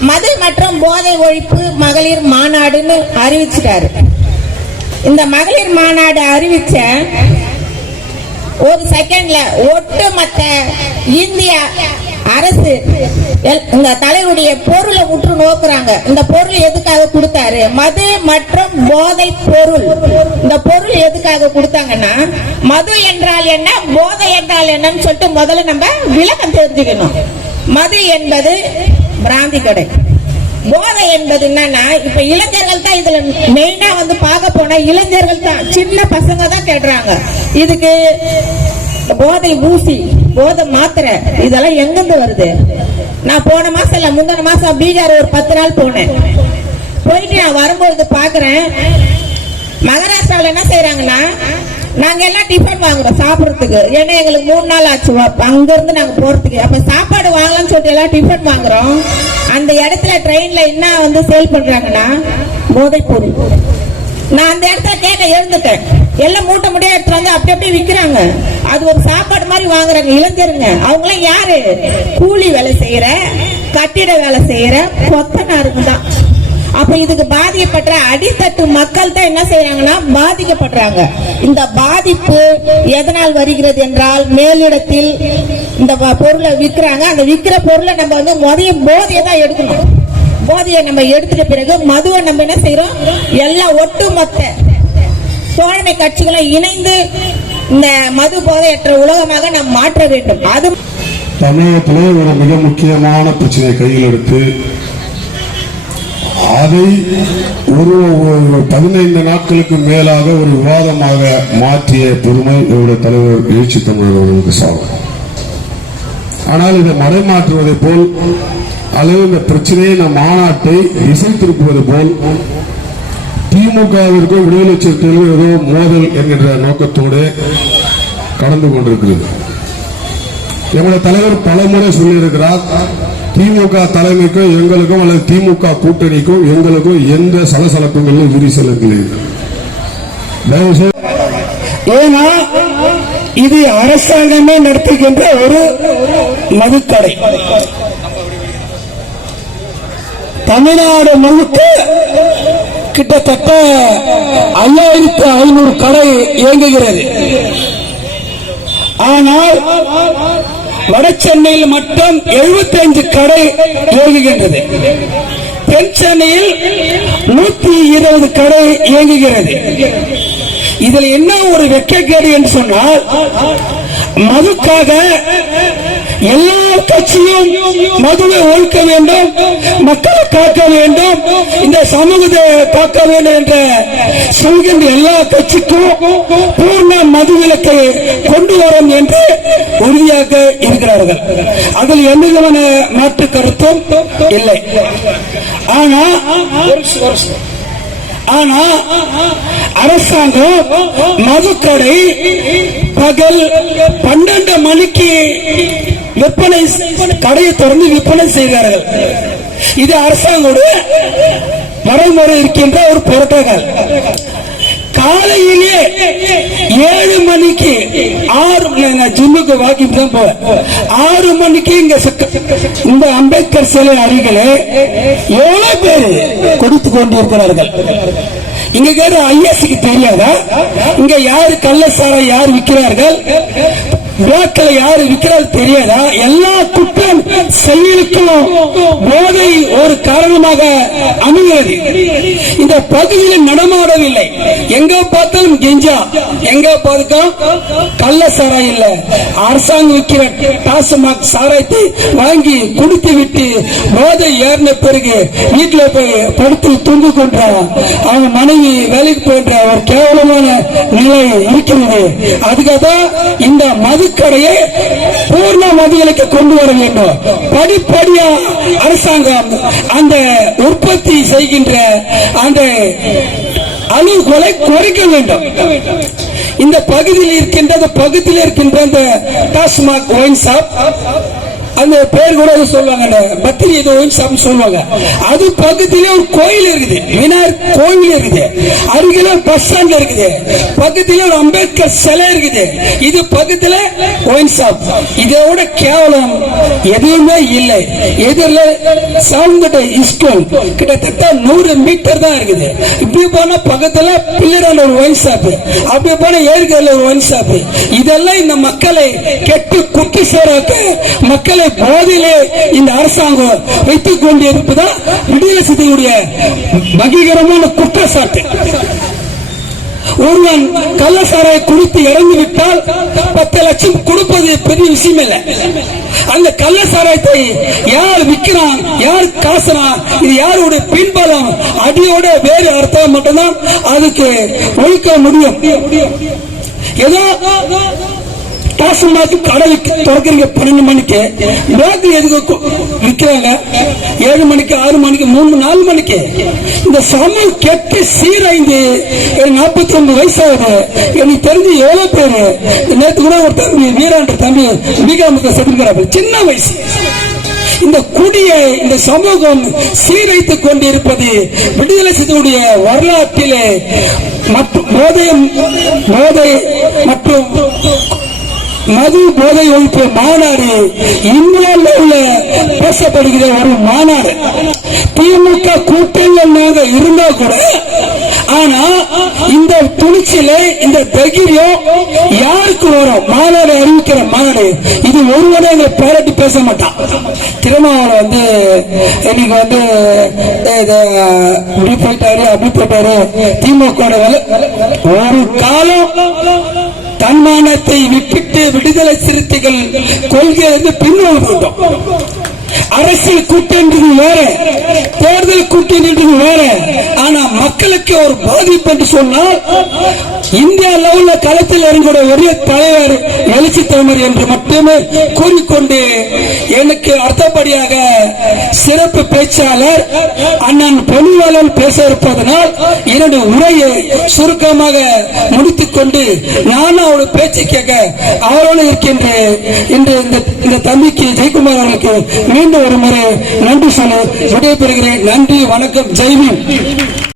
மது மற்றும் போதை ஒழிப்பு மகளிர் மாநாடுன்னு அறிவிச்சிட்டாரு. இந்த மகளிர் மாநாடு அறிவிச்ச ஒரு செகண்ட்ல ஒட்டுமொத்த இந்திய அரசு எல்- இந்த தலைவருடைய பொருளை உற்று நோக்குறாங்க. இந்த பொருள் எதுக்காக கொடுத்தாரு? மது மற்றும் போதை பொருள். இந்த பொருள் எதுக்காக கொடுத்தாங்கன்னா மது என்றால் என்ன போதை என்றால் என்னன்னு சொல்லிட்டு முதல்ல நம்ம விளக்கம் தெரிஞ்சுக்கணும். மது என்பது பிராந்தி கடை. போதை என்பது என்னன்னா இப்ப இளைஞர்கள் தான் இதுல மெயினா வந்து பார்க்க போனா இளைஞர்கள் தான். சின்ன பசங்க தான் கேடுறாங்க. இதுக்கு போதை ஊசி போதை மாத்திரை இதெல்லாம் எங்கிருந்து வருது? நான் போன மாசம் இல்ல முந்தின மாசம் பீகார் ஒரு பத்து நாள் போனேன். போயிட்டு நான் வரும்போது பாக்குறேன் மகாராஷ்டிராவில் என்ன செய்யறாங்கன்னா நாங்க எல்லாம் டிஃபன் வாங்குறோம் சாப்பிடறதுக்கு. ஏன்னா எங்களுக்கு மூணு நாள் ஆச்சு. வா- அங்க இருந்து நாங்க போறதுக்கு. அப்ப சாப்பாடு வாங்கலாம்னு சொல்லிட்டு எல்லாம் டிஃபன் வாங்குறோம். அந்த இடத்துல ட்ரெயின்ல என்ன வந்து சேல் பண்றாங்கன்னா போதைப் பொருள் நான் அந்த இடத்துல கேட்க எழுந்துட்டேன். எல்லாம் மூட்டை முடியா எடுத்து வந்து அப்படி அப்படியே விக்கிறாங்க. அது ஒரு சாப்பாடு மாதிரி வாங்குறாங்க. இளைஞருங்க. அவங்களாம் யாரு? கூலி வேலை செய்யற கட்டிட வேலை செய்யற கொத்தனாருங்க தான். அப்ப இதுக்கு பாதிக்கப்பட்ட அடித்தட்டு மக்கள் தான் என்ன செய்யறாங்கன்னா பாதிக்கப்படுறாங்க. இந்த பாதிப்பு எதனால் வருகிறது என்றால் மேலிடத்தில் இந்த பொருளை விற்கிறாங்க. அந்த விற்கிற பொருளை நம்ம வந்து முதய போதையை தான் எடுக்கணும். போதையை நம்ம எடுத்துட்ட பிறகு மதுவை நம்ம என்ன செய்யறோம் எல்லாம் ஒட்டுமொத்த தோழமை கட்சிகளும் இணைந்து இந்த மது போதையற்ற உலகமாக நாம் மாற்ற வேண்டும். அது தமிழகத்திலே ஒரு மிக முக்கியமான பிரச்சனையை கையில் எடுத்து அதை ஒரு ஒரு பதினைந்து நாட்களுக்கு மேலாக ஒரு விவாதமாக மாற்றிய பெருமை இவருடைய தலைவர் எழுச்சி தமிழர் அவர்களுக்கு சாகும் ஆனால் இதை மறைமாற்றுவதை போல் அல்லது இந்த பிரச்சனையை நம் மாநாட்டை திசை திருப்புவது போல் திமுகவிற்கு விடுதலை சிறுத்தைகள் ஏதோ மோதல் என்கின்ற நோக்கத்தோடு கடந்து கொண்டிருக்கிறது. எங்களுடைய தலைவர் பலமுறை சொல்லியிருக்கிறார் திமுக தலைமைக்கும் எங்களுக்கும் அல்லது திமுக கூட்டணிக்கும் எங்களுக்கும் எந்த சலசலப்புகளும் விரிசலுங்கள் தயவு ஏன்னா இது அரசாங்கமே நடத்துகின்ற ஒரு மதுக்கடை. தமிழ்நாடு முழுக்க கிட்டத்தட்ட ஐயாயிரத்து ஐநூறு கடை இயங்குகிறது. ஆனால் வட சென்னையில் மட்டும் 75 கடை இயங்குகின்றது. தென் சென்னையில் நூத்தி இருபது கடை இயங்குகிறது. இதுல என்ன ஒரு வெக்கக்கேடு என்று சொன்னால் மதுக்காக எல்லா கட்சியும் மதுவை ஒழிக்க வேண்டும் மக்களை காக்க வேண்டும் இந்த சமூகத்தை காக்க வேண்டும் என்ற சொல்கின்ற எல்லா கட்சிக்கும் பூர்ண மது விலக்கை கொண்டு வரும் என்று உறுதியாக இருக்கிறார்கள். அதில் எந்த விதமான மாற்று கருத்தும் இல்லை. ஆனா ஆனா அரசாங்கம் மதுக்கடை பகல் பன்னெண்டு மணிக்கு விற்பனை கடையை திறந்து விற்பனை செய்கிறார்கள் இது அரசாங்கோடு மறைமுறை இருக்கின்ற ஒரு புரோட்டோகால். காலையிலே ஏழு மணிக்கு ஆறு நான் ஜிம்முக்கு வாக்கிங் தான் போவேன். ஆறு மணிக்கு இங்க இந்த அம்பேத்கர் சிலை அருகிலே எவ்வளவு பேர் கொடுத்து கொண்டிருக்கிறார்கள்? இங்க கேட்டு ஐஎஸ்க்கு தெரியாதா? இங்க யாரு கள்ளசாரை யார் விற்கிறார்கள்? பிளாக்ல யாரு விற்கிறது தெரியாதா? எல்லா குற்றம் செயலுக்கும் போதை ஒரு காரணமாக அமைகிறது. இந்த பகுதியில் நடமாடவில்லை. எங்க பார்த்தாலும் கெஞ்சா. எங்க பார்த்தா கள்ள சாராய் இல்ல. அரசாங்கம் விற்கிற டாஸ்மாக் சாராயத்தை வாங்கி குடித்து விட்டு போதை ஏறின பிறகு வீட்டுல போய் படுத்து தூங்கு கொண்ட அவன் மனைவி வேலைக்கு போன்ற ஒரு கேவலமான நிலை இருக்கிறது. அதுக்காக தான் இந்த மது பூர்ண மதுவிலக்கு கொண்டு வர வேண்டும். படிப்படியா அரசாங்கம் அந்த உற்பத்தி செய்கின்ற அந்த அளவுகோலை குறைக்க வேண்டும். இந்த பகுதியில் இருக்கின்ற அந்த பகுதியில் இருக்கின்ற அந்த டாஸ்மாக் ஒயின் ஷாப். அந்த பேர் கூட சொல்லுவாங்க பத்திரி ஏதோ ஒயின் சொல்லுவாங்க. அது பக்கத்திலே ஒரு கோயில் இருக்குது. விநாயகர் கோயில் இருக்குது. அருகில பஸ் ஸ்டாண்ட் இருக்குது. பக்கத்திலே ஒரு அம்பேத்கர் சிலை இருக்குது. இது பக்கத்துல ஒயின் ஷாப் இதோட கேவலம் எதுவுமே இல்லை. எதிரில் சவுண்ட் ஸ்கூல் கிட்டத்தட்ட நூறு மீட்டர் தான் இருக்குது. இப்படி போனா பக்கத்துல பில்லரான ஒரு ஒயின் ஷாப் அப்படி போனா ஏற்கனவே ஒரு ஒயின் ஷாப் இதெல்லாம் இந்த மக்களை கெட்டு குட்டி சேராக்க மக்களை போதிலே இந்த அரசாங்கம் வைத்துக் கொண்டிருப்பதுதான் விடுதலை சிதையுடைய மகிகரமான குற்றச்சாட்டு. ஒருவன் கள்ளசாரை குடித்து இறந்து விட்டால் பத்து லட்சம் கொடுப்பது பெரிய விஷயம் இல்லை அந்த கள்ளசாராயத்தை யார் விற்கிறான் யார் காசுறான் இது யாருடைய பின்பலம்? அடியோட வேறு அர்த்தம் மட்டும்தான் அதுக்கு ஒழிக்க முடியும். ஏதோ டாஸ்மாக் கடை திறக்கிறீங்க பன்னெண்டு மணிக்கு. பேங்க் எதுக்கு விற்கிறாங்க ஏழு மணிக்கு ஆறு மணிக்கு மூணு நாலு மணிக்கு. இந்த சமயம் கெட்டு சீரைந்து எனக்கு நாற்பத்தி ஒன்பது வயசாகுது எனக்கு தெரிஞ்சு எவ்வளோ பேரு. நேற்று கூட ஒரு தம்பி வீரான்ற தம்பி பிகாமுக்கு செத்துக்கிறாரு சின்ன வயசு. இந்த குடியை இந்த சமூகம் சீரைத்துக் கொண்டிருப்பது விடுதலை சிதையுடைய வரலாற்றிலே மற்றும் போதை போதை மற்றும் மது போதை ஒழிப்பு மாநாடு இந்தியாவில் உள்ள பேசப்படுகிற ஒரு மாநாடு. திமுக கூட்டங்கள் நாங்க இருந்தா கூட ஆனா இந்த துணிச்சல இந்த தைரியம் யாருக்கு வரும்? மாநாடு அறிவிக்கிற மாநாடு. இது ஒருவனே எங்களை பாராட்டி பேச மாட்டான். திருமாவளவன் வந்து இன்னைக்கு வந்து இதை இப்படி போயிட்டாரு அப்படி போயிட்டாரு. திமுக ஒரு காலம் தன்மானத்தை விட்டுட்டு விடுதலை சிறுத்தைகள் கொள்கையிலிருந்து பின்வாங்கிட்டோம் அரசியல் கூட்டணின்றது வேற தேர்தல் கூட்டணின்றது வேற. ஆனா மக்களுக்கு ஒரு பாதிப்பு என்று சொன்னால் இந்தியா லெவல்ல களத்தில் இறங்கிய ஒரே தலைவர் எழுச்சி தலைவர் என்று மட்டுமே கூறிக்கொண்டு எனக்கு அடுத்தபடியாக சிறப்பு பேச்சாளர் அண்ணன் பொன்வாளன் பேச இருப்பதனால் இரண்டு உரையை சுருக்கமாக முடித்துக் கொண்டு நானும் அவரோட பேச்சு கேட்க அவரோடு இருக்கின்ற இன்று இந்த இந்த தம்பிக்கு ஜெயக்குமார் அவர்களுக்கு மீண்டும் ஒரு முறை நன்றி சொல்ல விடைபெறுகிறேன். நன்றி வணக்கம் ஜெய்வீன்